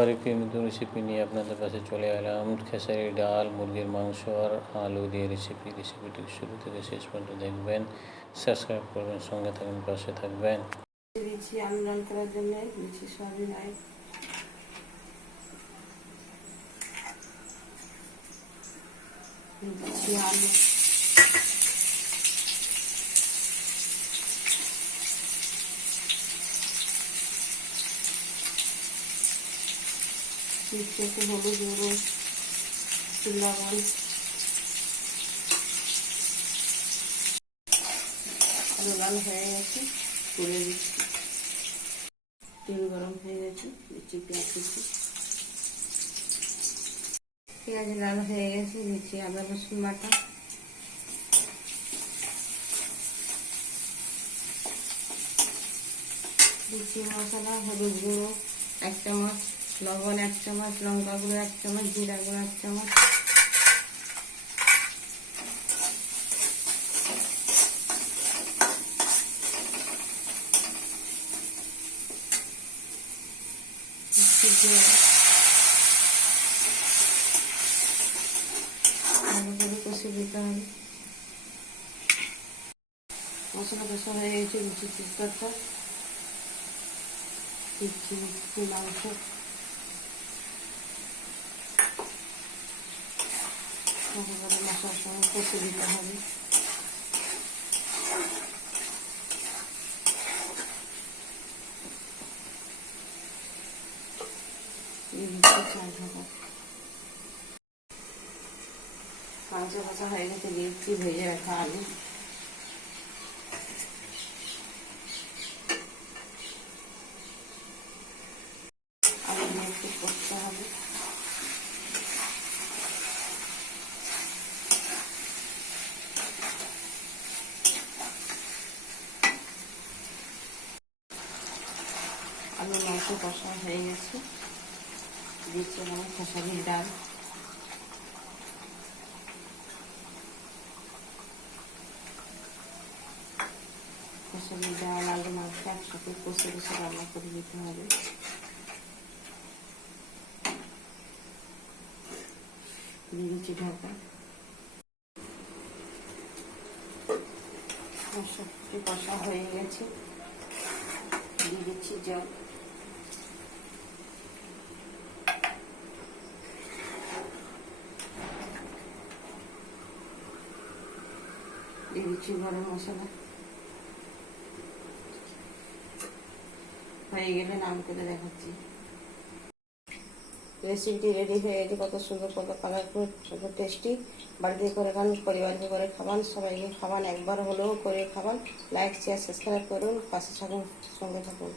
আবার একটি নতুন রেসিপি নিয়ে আপনাদের কাছে চলে এলাম খেসারি ডাল মুরগির মাংস আর আলু দিয়ে রেসিপি রেসিপিটি শুরু থেকে শেষ পর্যন্ত দেখবেন সাবস্ক্রাইব করবেন সঙ্গে থাকবেন পাশে থাকবেন দিচ্ছি আলু ডাল করার জন্য দিচ্ছি সয়াবিন অয়েল দিচ্ছি আলু দিচ্ছি একটু হলুদ গুঁড়ো একটু লবণ লাল হয়ে গেছে তুলে দিচ্ছি। তেল গরম হয়ে গেছে, দিচ্ছি পেঁয়াজ কুচি। পেঁয়াজ লাল হয়ে গেছে, দিচ্ছি আদা রসুন বাটা। দিচ্ছি মশলা, হলুদ গুঁড়ো, এক চামচ। লবণ এক চামচ, লঙ্কা গুঁড়ো এক চামচ, জিরা গুঁড়ো এক চামচ। ভালো করে মশলা হয়ে গেছে দিচ্ছি তেজপাতা মাংস করে মশলার সঙ্গে কষে দিতে হবে মাংস কষা হয়ে গেছে দিচ্ছি ভেজে রাখা আলু আলু দিয়ে একটু করতে হবে। আলু মাংস কষা হয়ে গেছে। দিচ্ছি আমার খেসারির ডাল খেসারির ডাল আলু, মাংস একসাথে কষে কষে রান্না করে দিতে হবে। দিয়ে ঢাকা। কষা হয়ে গেছে। দিয়ে দিচ্ছি জল। দিয়ে দিচ্ছি গরম মশলা হয়ে গেলে নাম করে দেখাচ্ছি রেসিপিটি রেডি হয়ে গেছে কত সুন্দর কত কালারফুল কত টেস্টি বাড়িতে করে খান পরিবারকে করে খাবান সবাইকে খাবান একবার হলেও করে খাবান লাইক শেয়ার সাবস্ক্রাইব করুন পাশে থাকুন সঙ্গে থাকুন